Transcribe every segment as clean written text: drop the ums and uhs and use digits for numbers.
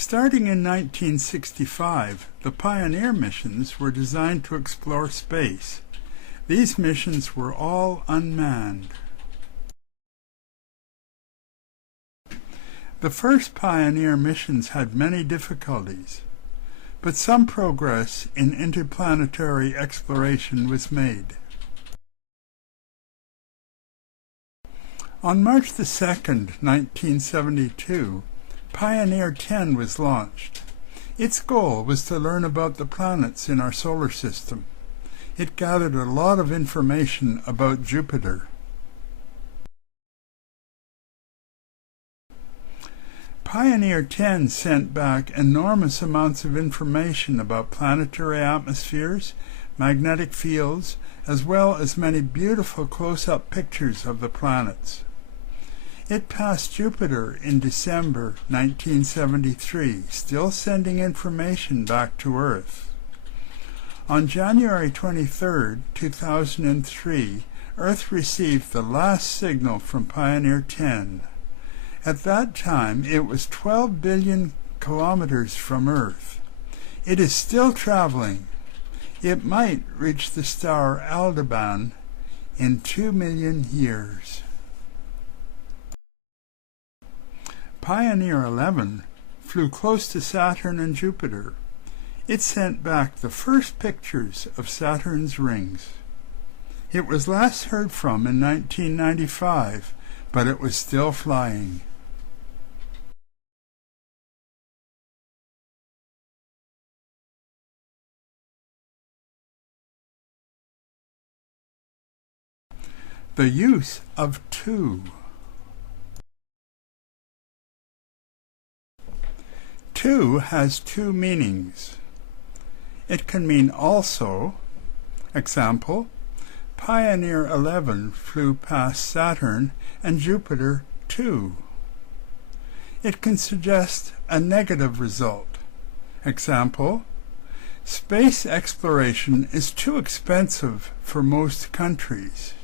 Starting in 1965, the Pioneer missions were designed to explore space. These missions were all unmanned. The first Pioneer missions had many difficulties, but some progress in interplanetary exploration was made. On March 2, 1972, Pioneer 10 was launched. Its goal was to learn about the planets in our solar system. It gathered a lot of information about Jupiter. Pioneer 10 sent back enormous amounts of information about planetary atmospheres, magnetic fields, as well as many beautiful close-up pictures of the planets. It passed Jupiter in December 1973, still sending information back to Earth. On January 23, 2003, Earth received the last signal from Pioneer 10. At that time, it was 12 billion kilometers from Earth. It is still traveling. It might reach the star Aldebaran in 2 million years. Pioneer 11 flew close to Saturn and Jupiter. It sent back the first pictures of Saturn's rings. It was last heard from in 1995, but it was still flying. The use of to. To has two meanings. It can mean also. Example, Pioneer 11 flew past Saturn and Jupiter too. It can suggest a negative result. Example, space exploration is too expensive for most countries.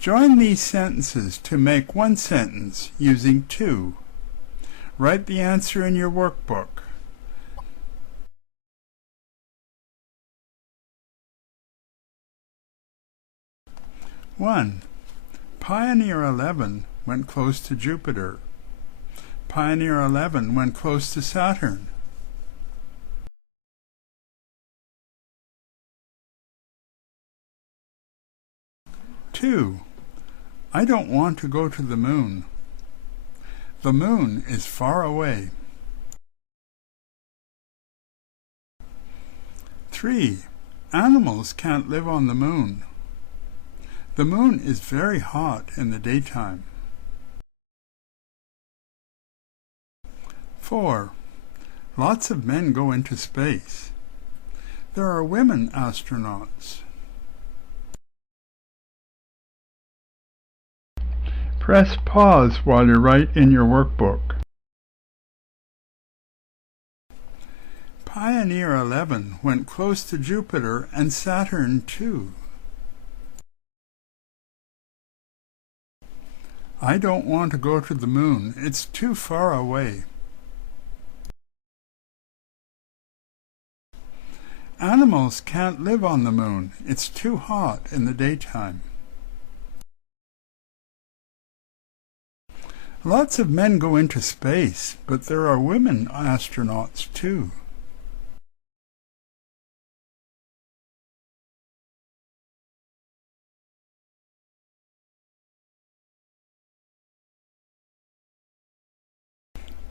Join these sentences to make one sentence using to. Write the answer in your workbook. One. Pioneer 11 went close to Jupiter. Pioneer 11 went close to Saturn. Two. I don't want to go to the moon. The moon is far away. 3. Animals can't live on the moon. The moon is very hot in the daytime. 4. Lots of men go into space. There are women astronauts. Press pause while you write in your workbook. Pioneer 11 went close to Jupiter and Saturn too. I don't want to go to the moon. It's too far away. Animals can't live on the moon. It's too hot in the daytime. Lots of men go into space, but there are women astronauts too.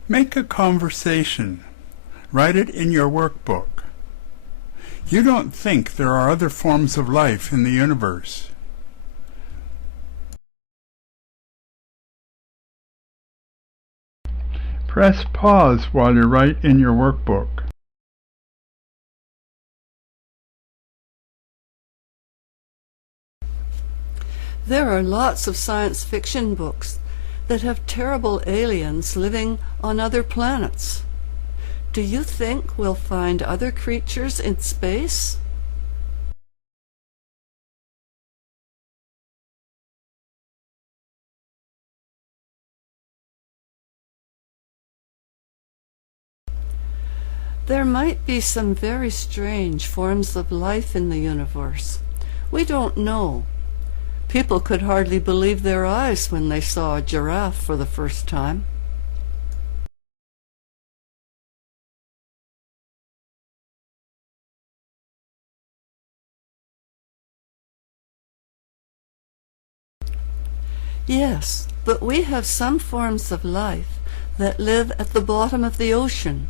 Make a conversation. Write it in your workbook. You don't think there are other forms of life in the universe. Press pause while you write in your workbook. There are lots of science fiction books that have terrible aliens living on other planets. Do you think we'll find other creatures in space? There might be some very strange forms of life in the universe. We don't know. People could hardly believe their eyes when they saw a giraffe for the first time. Yes, but we have some forms of life that live at the bottom of the ocean.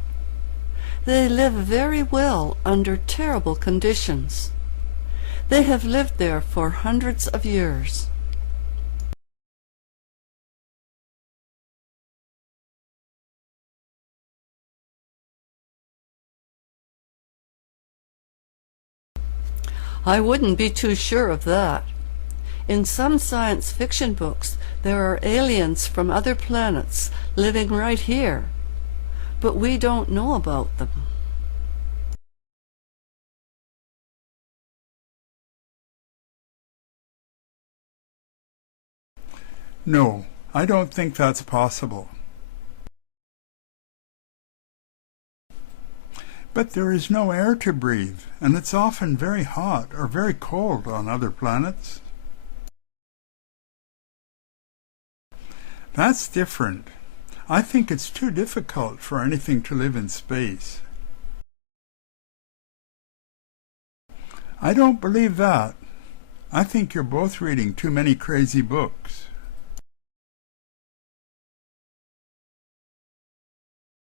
They live very well under terrible conditions. They have lived there for hundreds of years. I wouldn't be too sure of that. In some science fiction books, there are aliens from other planets living right here, but we don't know about them. No, I don't think that's possible. But there is no air to breathe, and it's often very hot or very cold on other planets. That's different. I think it's too difficult for anything to live in space. I don't believe that. I think you're both reading too many crazy books.